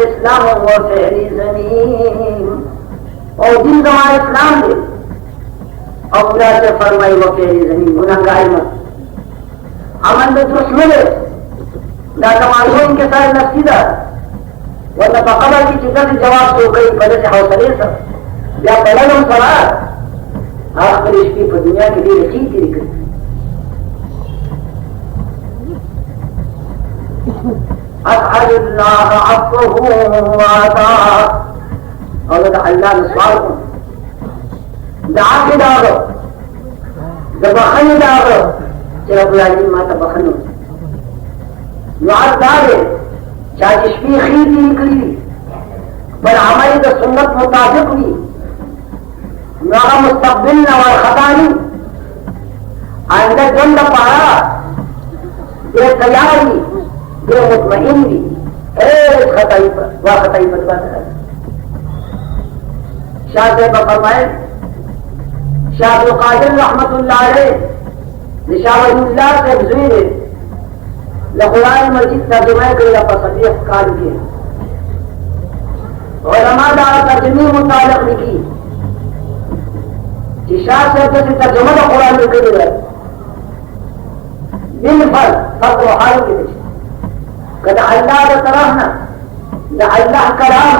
इस्लाम वो फहरी जमीन और दिन जमाने इस्लाम दे और खुदा से फरमाई वो फहरी जमीन गुनाहगार मत अमन में दुश्मन है दा तमाशो इनके सारे नफसीदा वरना बखबर की चिंता से जवाब तो कई पहले से हौसले सब या पहले हम सवाल आखिर इसकी दुनिया के लिए रखी थी अल्लाह और अल्लाह ने सवाल को दाग डालो जब बखन डालो चलो बुलाजी माता बखन याद डाले चाहे इसकी खीर निकली पर हमारी तो सुन्नत मुताबिक हुई ना मुस्तकबिल न और खता नहीं आइंदा जंद पारा ये तैयारी ये मुतमईन भी खताई पर वह खताई पर बात है शाह साहब फरमाए शाह अब्दुल कादिर रहमतुल्लाह अलैह निशावल्लाह से गुजरे लकुरान मस्जिद तर्जुमा करेगा पसंद काल के उलमा द्वारा तर्जुमे मुतालिक लिखी शाह साहब से तर्जुमा कुरान में करेगा दिन भर सब हाल के कदा अल्लाह का तरह ना अल्लाह कलाम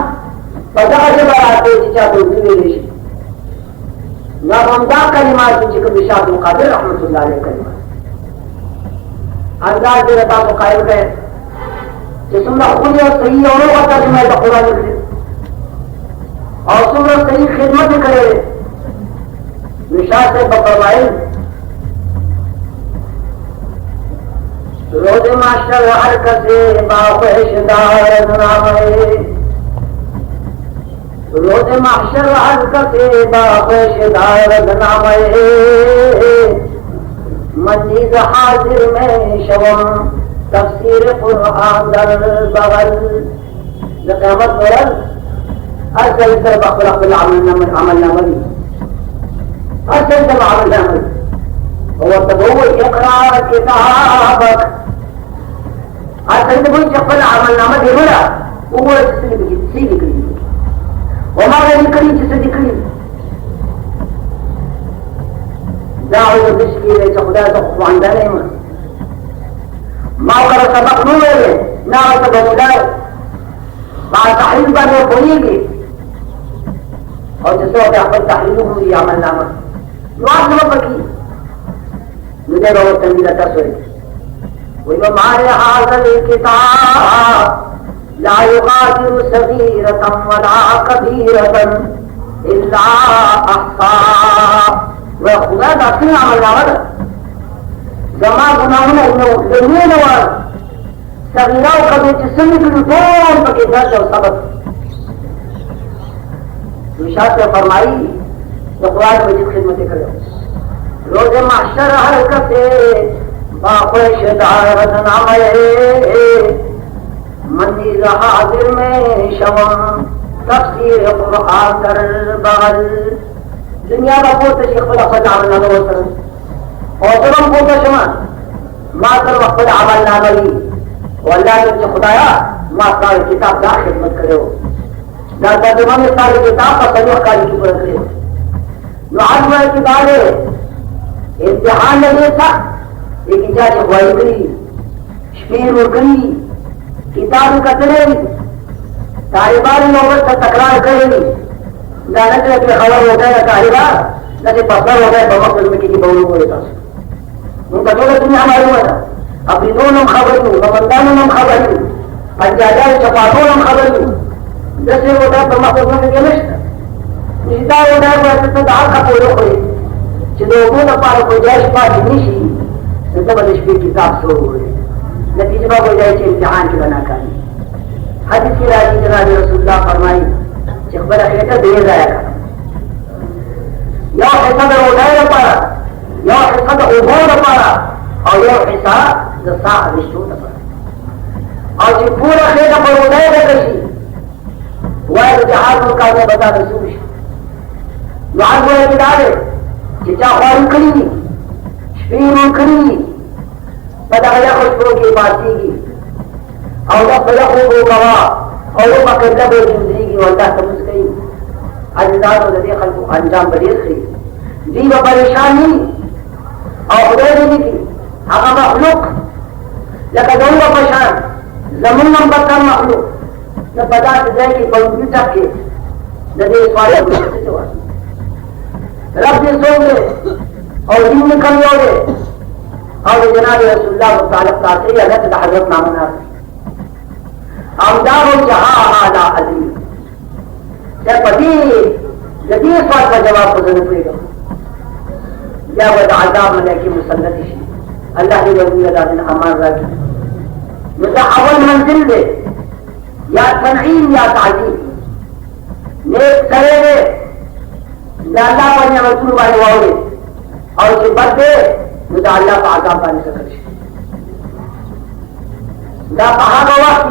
पता जब आते जिचा तो दिले ना बंदा कलिमात जिको शाह अब्दुल कादिर रहमतुल्लाह अलैह कलिमात अंदाज दे रहा तो कायल गए जिसमें खुद सही औरों का तर्जुमा है कुरान में और सुनो सही खिदमत करे निशान से बफरमाए रोज मास्टर हरकत बाखेशदार नामे रोज मास्टर हरकत बाखेशदार नामे मजीद हाजिर में शवम तफसीर कुरान दर बगल क़यामत बरल असल तर बखलक अमल नमरी असल तर अमल नमरी वो तबो इकरार किताबक असल तो कोई चप्पल अमल नामा देवरा वो जिसने सी निकली वो मारे निकली जिससे निकली दाव बिस्की ले खुदा तो खुआंदा नहीं मन माँ का सबक नहीं है ना तो बमुदार माँ तहरीर पर वो बोलेगी और जिससे अपन तहरीर हुई अमल नामा माँ सबक की मुझे बहुत तंगी तस्वीर वो मारे हाज़िर किताब ला युगादिरु सगीरतन वला कबीरतन इल्ला अहसाहा वह खुदा दाखिल अमल नामा जमा गुनाहों ने लेने नवाज सगीरा और कबीर जिससे निकली दोनों पके दर्द और सबक विशाल से फरमाई तो कुरान में जिस खिदमत करे रोज़े महशर हरकते बाखेशदार नामे मंजिल हाजिर में शवम तफसीर कुरान दर बगल दुनिया का पोत शेख अमल नामा वसरम और तुम पोत शमा मातर वक्त अमल नामली अल्लाह ने खुदाया माता किताब दा खिदमत करे ना तर्जुमा में सारी किताब का सजो कारी की पूरा करे आज में किताब है इम्तिहान नहीं था लेकिन चाहे वाइगरी शमीर मुगरी किताब कतरे तालिबान लोगों से तकरार करेगी जाने के खबर हो गया तालिबा न से पत्थर हो गए बम फिल्म की बहु को लेता उनका तो दुनिया हमारी हुआ था अपनी दो नम खबर लू नमंदान नम खबर लू पंजाजा चपाटो नम खबर लू जैसे होता है बम फिल्म के लिए निश्चिता होता है वैसे तो दाल का पोलो कोई लोगों का पार हो जाए पार निशी तो बलिश की किताब शुरू हुए नतीजा हो जाए इम्तिहान की बना कर हदीस की राजी जनाब रसूलुल्लाह फरमाई जब बड़ा दे जाएगा या हिस्सा तो उठाए न पारा या हिस्सा तो उभो न पारा और यह हिस्सा जो साफ विष्णु न पारा और जो पूरा खेत पर उठाएगा कशी वह जहाज का बता रसूल वहां वो किताब है चिचा और खड़ी शरीर खड़ी पता खुशबू की बात की और जब बड़ा खूब गवा और वो मकदला बोल जिंदगी की अल्लाह समझ गई अल्लाह तो लदे खल्क अंजाम बड़ी थी जी वो परेशानी और खुदा ने की हका मखलूक लगा जाऊंगा परेशान जमीन नंबर का मखलूक न पता जाए कि कंप्यूटर के लदे वाले रब ने सोंगे और दिन निकल गए और जनाब रसूलुल्लाह मुतालिब तासे हजरत हजरत नामना आमदार जहां आला अजीज जब पति यदि इस बात का जवाब को जरूर पड़ेगा या वह आजाब मलकी मुसल्लत अल्लाह की वली अल्लाह ने अमान रखी मुझे अव्वल मंजिल दे या तनईम या ताजीब नेक करेंगे अल्लाह पर या रसूल वाले वाले और जो बदे मुझे अल्लाह का आजाब पाने से कर दा कहा का वक्त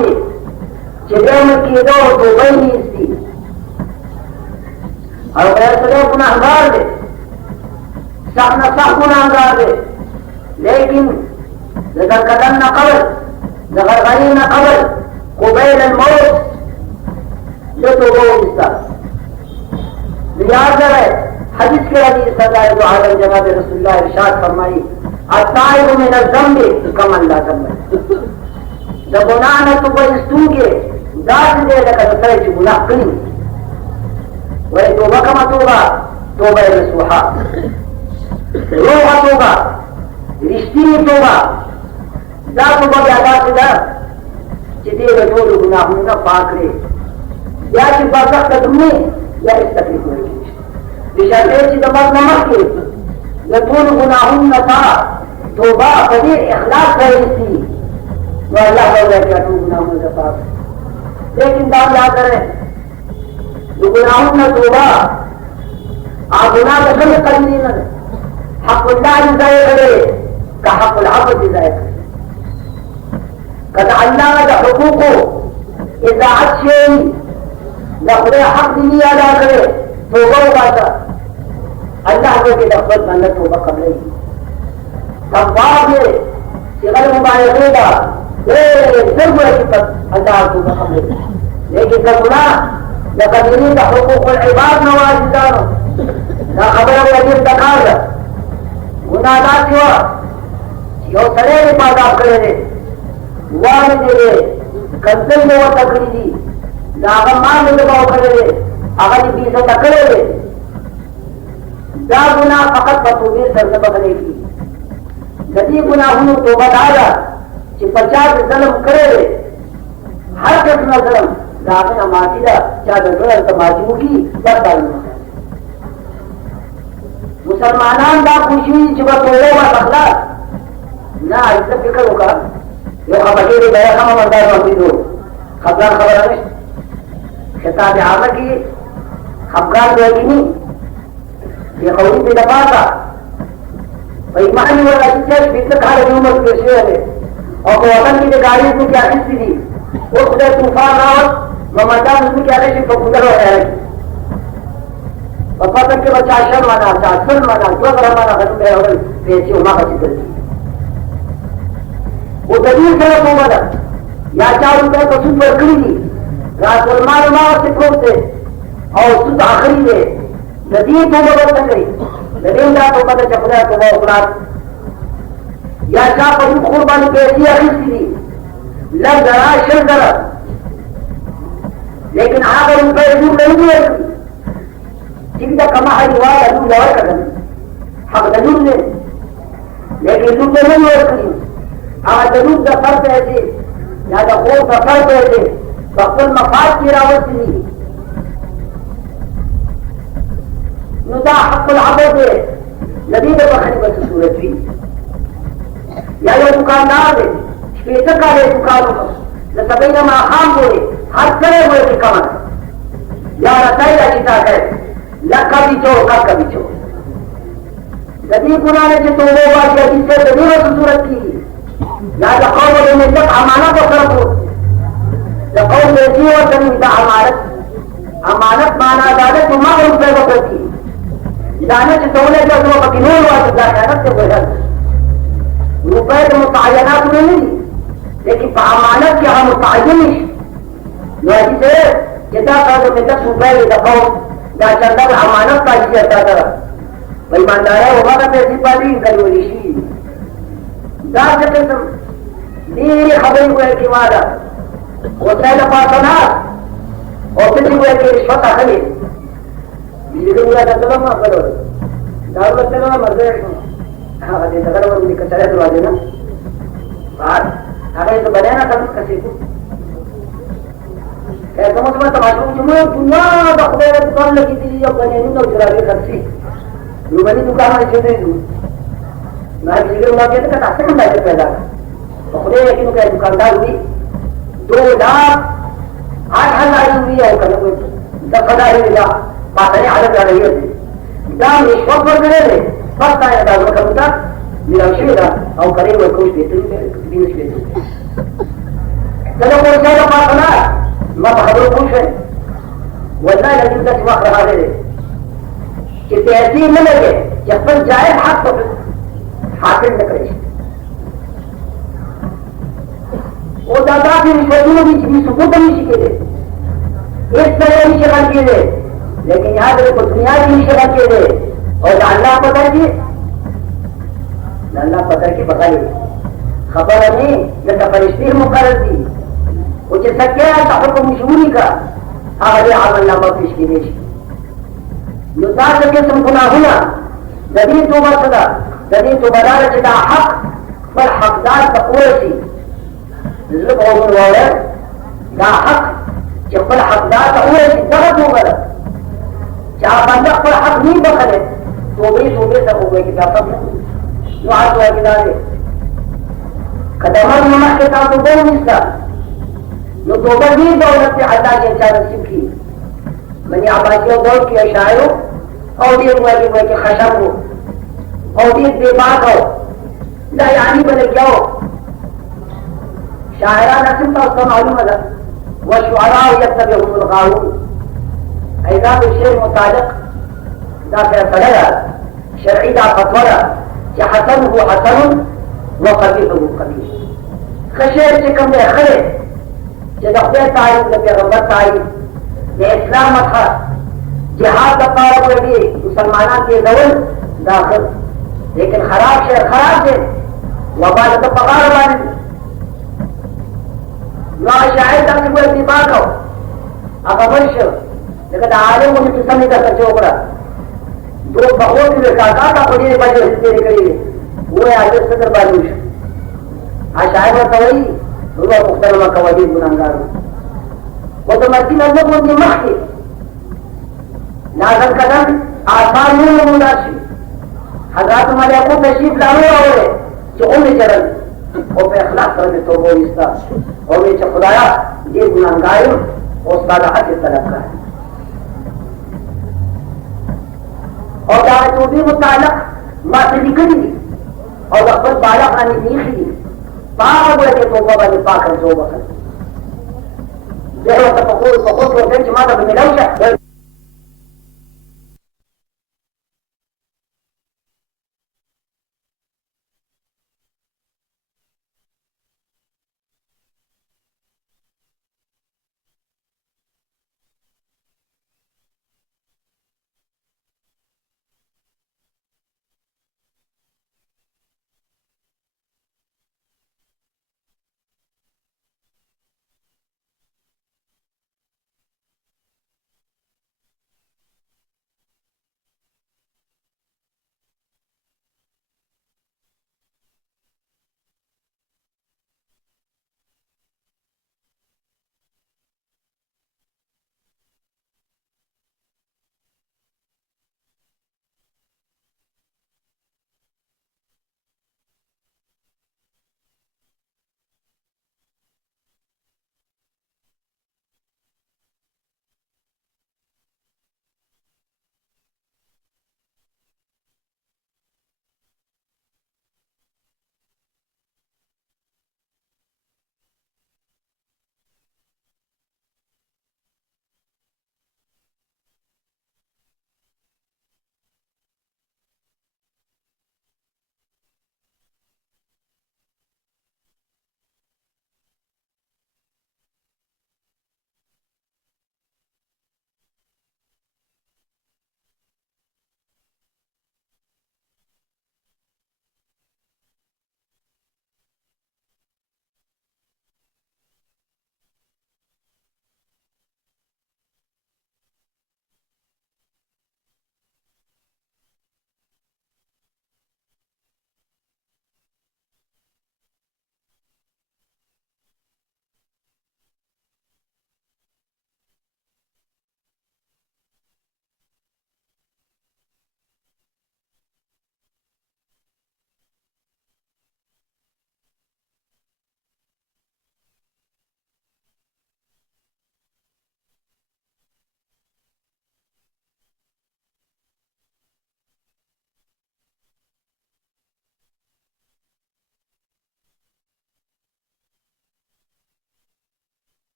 जगह में की दो वही नहीं इसकी और फैसले गुनाहगार दे सब न सब गुनाहगार दे लेकिन जगर कदम न कबल जगर गरी न कबल कुबैल मौत जो तो वो हिस्सा याद है हदीस के हदीस सजाए जो आलम जनाब रसूलुल्लाह इरशाद फरमाई अताइब मिन ज़म्बि कम अल्लाह ज़म्ब जब गुनाह न तो कोई स्तूगे दाद दे लगा तो सही गुनाह करी वह तौबा का तौबा तौबा नसूहा रोहा तौबा रिश्ती तौबा दा तौबा ज्यादा से दा जिते जो गुनाह ना पाक रे या कि बरकत कदमी या इस तकलीफ में विशाले की दबाव नमक के यतून गुनाहुन न था तौबा कभी इखलास रही थी वो अल्लाह बोल रहा क्या तू गुनाहुन न था लेकिन दाम याद करें जो गुनाहुन न तौबा आप गुनाह का कभी कभी नहीं न हक़ुल्लाह इज़ाए करे का हक़ुल अब्द इज़ाए करे कदा अल्लाह का हुकूक इज़ाअत से न खुदा हक दिली अदा करे तौबा होगा अल्लाह के दफत बंद तौबा कर रही तब्बाब ने सिगल मुबारकेगा जरूर है कि अल्लाह तौबा कर रही लेकिन कबुला न कदरी का हुकूक इबाद नवाजिदानो न खबर अजीब तकाल गुनाहगार हुआ यो सरे ने पादाब करे रे वाह दे कंसल में वो तकरीजी दागा मान में दबाव करे रे अगर ये बीस तकड़े रे दा गुनाह फकत बतूबी सर बगले की नदी गुनाह हुनु तो बताया कि 50 जन्म करे रे हर किस्म जन्म दागा माजीदा चादर कर तो माजू की बदल मुसलमानान दा खुशी जब तोड़ो वा बखला ना इज्जत फिक्र होगा ये खबर के बया हम मर्दार मौजूद हो खबर है खिताब आमा की खबरात रहेगी नहीं ये कौनी पे दफा था भाई मानी वाला चीज भीतर खा रही उम्र के शेर है और वतन की गाड़ी को क्या किस्ती थी वो खुदा तूफान रावत ममदान उसमें क्या रही तो गुजर हो रहा है और पतन के बच्चा शर माना चाचल माना जो कर माना घर में और बेची उमा का जिक्र वो दलील से तो बोला या 4 रुपए तो सुन पर करी थी रासुलमान मार से खोलते और सुध आखिरी दे नदी तो बदल गई नदी का तो पता चपड़ा तो वो अपराध या क्या पर कुर्बानी कैसी आखिरी थी लग जरा शर जरा लेकिन आगर रुपए दूर नहीं है जिनका कमा है हुआ अनु लवर का हम दलूर ने लेकिन लूटे नहीं हो सकती अगर दलूर का फर्क है या तो वो का फर्क है बकुल मफाद की रावत नहीं नुदा हक़ुल अब्द नदी के बखरी बस सूरत भी या ये दुकानदार है स्पेशल का है दुकानों को न सभी ना माखाम बोले हर तरह हुए के कमर या रसाई रचिता है लक्का बिचो कक्का बिचो नदी पुराने से तो वो बात है जिससे नदी में सूरत की या तो कौन में तक अमानत को फर्क हो जब कौन बेची और जमीन अमानत माना जाने तो मां रुपए को करती जाने से तोड़ने का जो बकिनों हुआ तो जाकर से बोला रुपए तो मुतायना तो नहीं लेकिन अमानत के हम मुतायन نوعی سے جتا سازو میں تک سوپے دفعوں دا چندر امانت پاچی جاتا ترا ایماندار ہے ہوگا کا پیسی پالی کلی ولیشی دا سے قسم دیر خبری ہوئے کی مادا وسائل پاسنات اور کسی ہوئے کی رشوت آخری بیجی دنیا کا طلب ماں کرو دارو لگتے نا مرضی ہاں دے دگر وہ مجھے کچھرے دلوا دینا بات اگر یہ تو بنے نا سب کسی کو کہتا ہوں تمہیں تماشا ہوں جمعہ دنیا بخبے دکان لگی تھی جو بنے نہیں تو جرابے خرچی یہ بنی دکان میں چھوٹے دوں میں کسی کے ملاقے تھا کہتا سے کم پیدا بخبے لیکن کہ دکاندار ہوئی 2,08,000 ہوئی ہے کرنے کوئی 10,000 ہوئی ہے پاسنے عدد آ رہی ہے دام رشوت پر کرے لے بس تایا دازو کمتا میراوشی دا او کرے ہوئے کوش بیتن دینش بیتن چلو کوئی چاہتا پاسنا ما بخبر خوش ہے والله لازم تسمع رہا ہے کہ تحصیل نہ لگے جب پر جائے حق تو حاصل نہ کرے وہ دادا کی رشوتوں کی چیز سکوت نہیں سکے دے اس طرح نہیں شغل کیے دے لیکن یہاں پر کو دنیا کی نہیں شغل کیے دے اور اللہ پتہ کی اللہ پتہ کی پتہ نہیں خبر نہیں جیسا فرشتی مقرر تھی وہ جیسا کیا سفر کو مشہوری کا آگے عمل نامہ پیش کی دیش نتاج قسم گناہونا جدید توبہ صدا جدید توبہ دار جدا حق پر حقدار تقویسی رزق عمر والا دا حق جب پر حقدار تقویسی درد ہوگا جہاں بندہ پر حق نہیں بخلے توبے تک ہو گئے کہ کیا سب دعا دعا کی دادے قدمان نمح کے ساتھ تو دو نستا نو توبہ نہیں دولت سے اللہ کے انسان نصیب کی منی عباسیوں دور کی اشاعروں اولیت ہوئے کہ خشم ہو اولیت بے باک ہو لا یعنی بلے کیا ہو شاعران اسم تا اس کا معلوم ہے وشعراء یتبعهم الغاوون ایضا بشیر متعلق دا فیصلہ شرعی دا فتوہ کہ حسن هو حسن وقبیح هو قبیح خشیر چکم دے خلے کہ دخبیر تعریف دا پیغمبر تعریف دے اسلام اتھا جہاد دا پارا کردی مسلمانان کے دول داخل لیکن خراب شہر خراب دے وبال دا پغار بانی نو شاید دا کوئی اتفاق ہو اگا منشو لیکن عالم کو مجھے سمجھ دا سچو کرا دو بہت بھی کاکا کا پڑی بجے حصے نکلی وہ ہے حضرت صدر بالوش شاید وہ توئی وہ مختلفہ کا وجید گناہگار وہ تو مرسی نظر کو اندی مخی نازل قدم آسمان نور نموداشی حضرات ملیکو تشریف لانو آورے جو امی چرن اور پہ اخلاق کرنے تو وہ استا اور میں چھ خدایا یہ گناہگار اور استاد حق طلب کا ہے اور دعوت توبی متعلق ما سے نکلی اور اکبر بالغ آنی نیخی پاک ہوئے کہ توبہ بانی پاک ہے توبہ کر ذہر و تفقور فقور کو دن جماعت بملوشہ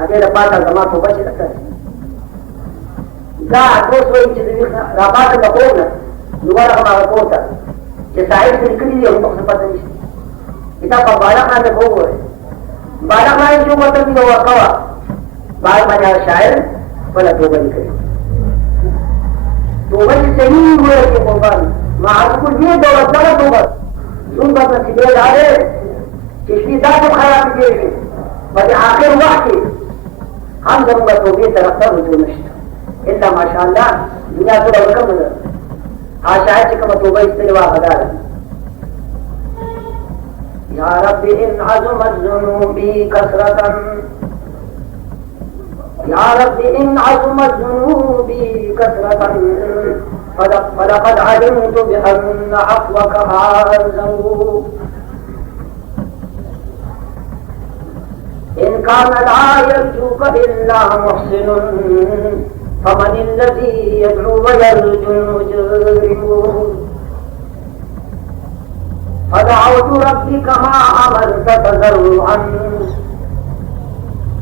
هذه رباطة زمان توبة شدك لا عدوس وين تدريخنا رباطة تقولنا نوارا كما ربوطة جسائل في الكل يوم تقصفة نشت إذا فبالغنا نقول بالغنا يجو مطلب هو قوى بعد ما جاء الشاعر فلا توبة لكريم توبة سنين هو يجي قربان مع كل مية دولة دولة توبة سن بس نسيبه داره كشفي ذاته خراب بيجي بدي آخر وقت हम जरूर तो भी तरफ था रुजू नश्त इल्ला माशाअल्लाह दुनिया तो रकम आशाएं चिकम तो भाई इस्तेवा बता या रब्बी इन अज़मत ज़ुनूबी कसरतन या रब्बी इन अज़मत ज़ुनूबी कसरतन फलक़द अलिमतु बिअन्न अफ़वक आज़मू إن كان لا يرجوك إلا محسن فمن الذي يدعو ويرجو المجرم فدعوت ربي كما أمرت تضرعا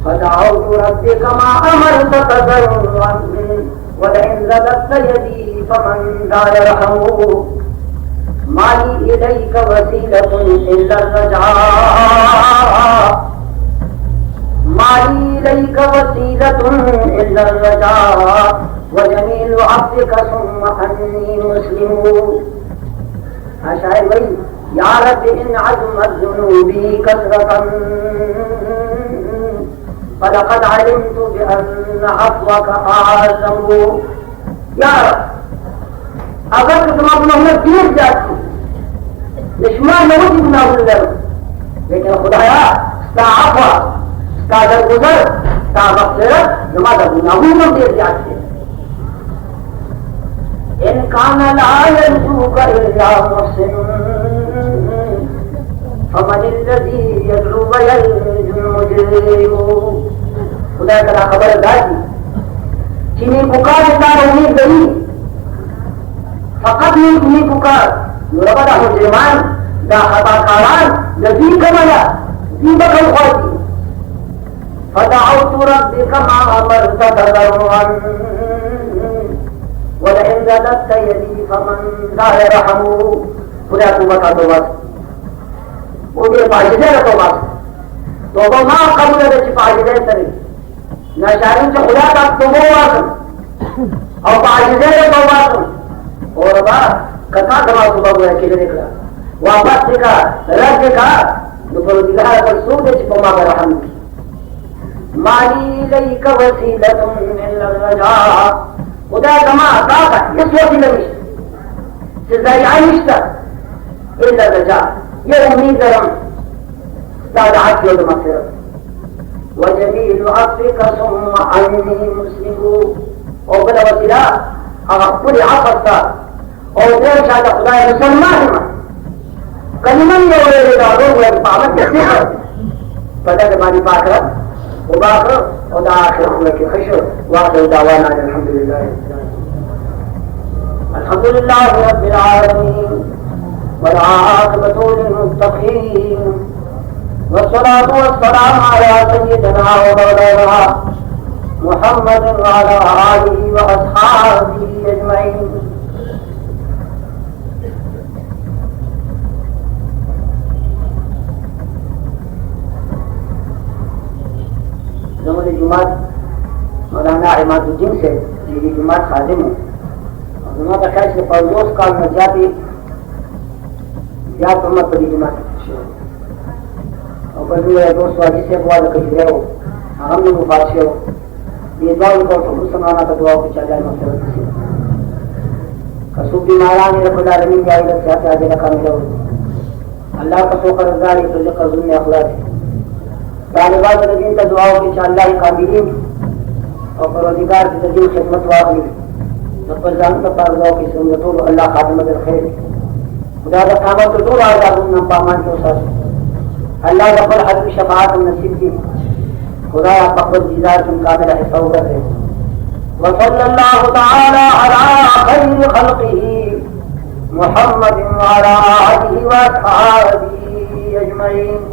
فدعوت ربي كما أمرت تضرعا ولئن رددت يدي فمن لا يرحمه ما لي إليك وسيلة إلا الرجاء ما لي إليك وسيلة إلا الرجاء وجميل عبدك ثم أني مسلم شاعر وही या रब इन अज़मत ज़ुनूबी कसरतन फलक़द अलिमतु बिअन्न अफ़वक आज़मू या रब अगर तुम गुनाहों गिर जाती दुश्मन नहीं गुनाह लग लेकिन खुदाया ताअफ़ा तादर गुजर ताबक्सरत जमादा गुनाहों में दे जाते इन कान ला यरजूका इल्ला मुहसिन फमन الذي यदउ व यरजु मुजरिम खुदा का खबरदार चीनी पुकार तार उम्मीद नहीं फकत नहीं पुकार रबदा मुजरिमान दा खताकारान नबी कमला दी बकल खाती فدعوت ربي كما أمرت تضرعا ولئن رددت يدي فمن لا يرحمه خدا توبہ کا توبہ وہ بھی پاجدے کا توبہ توبہ ما قبول ہے کہ پاجدے کرے نشاری سے خدا کا توبہ واسن اور پاجدے کا توبہ اور با کتا دوا توبہ ہے کہ دیکھا واپس دیکھا رد دیکھا تو پر دیکھا پر سو دے پما کا رحم माली इलैक वसीलतुन इल्ला रजा खुदा कमा दाता इस वसीला से ज़रिया निश्ता इल्ला रजा ये उम्मीद रम तादात के मग़फ़िरत वजमील अफ़्विक सुम्मा अन्नी मुस्लिम और बला वसीला पूरी आफत और देर शायद खुदा मुसलमान कलिमन ये लोग पावत कैसे पता तुम्हारी पाकरत وباخر ودا آخر لك خشر وآخر دعوانا الحمد لله رب العالمين والعاقبة للمتقين والصلاة والسلام على سيدنا ومولانا محمد وعلى آله وأصحابه أجمعين जुमात मौलाना इमादुद्दीन से मेरी जुमात खादिम है और जुमात अठाईस के फौजोस काल में जाती या तो मत बड़ी जुमात और बल्कि मेरे दोस्त वाजी से बुआ कह रहे हो हम लोग बादशाह हो ये दुआ उनको तो समाना का दुआ को चल जाए मसरत से कसुबी महारानी रखुल्ला रमीन या इधर से आते आगे रखा मिलो अल्लाह का शोकर रज़ाली तो लेकर जुम्मे अखलाक तालिबात रजीन का दुआ हो इंशाअल्लाह काबिलीन और परवरदिगार की तजीब खिदमत वाली नफर जान का पारदाओ की सुन्नतों अल्लाह खातिमत खैर खुदा का कामत तो दूर आ जा गुना पामान के साथ अल्लाह रब्बुल हद शफाअत नसीब की खुदा तक़ब्बल दीदार तुम कामिल हिस्सा कर दे व सल्लल्लाहु तआला अला खैर खल्क़िही मुहम्मद व अला आलिहि व असहाबिही अजमईन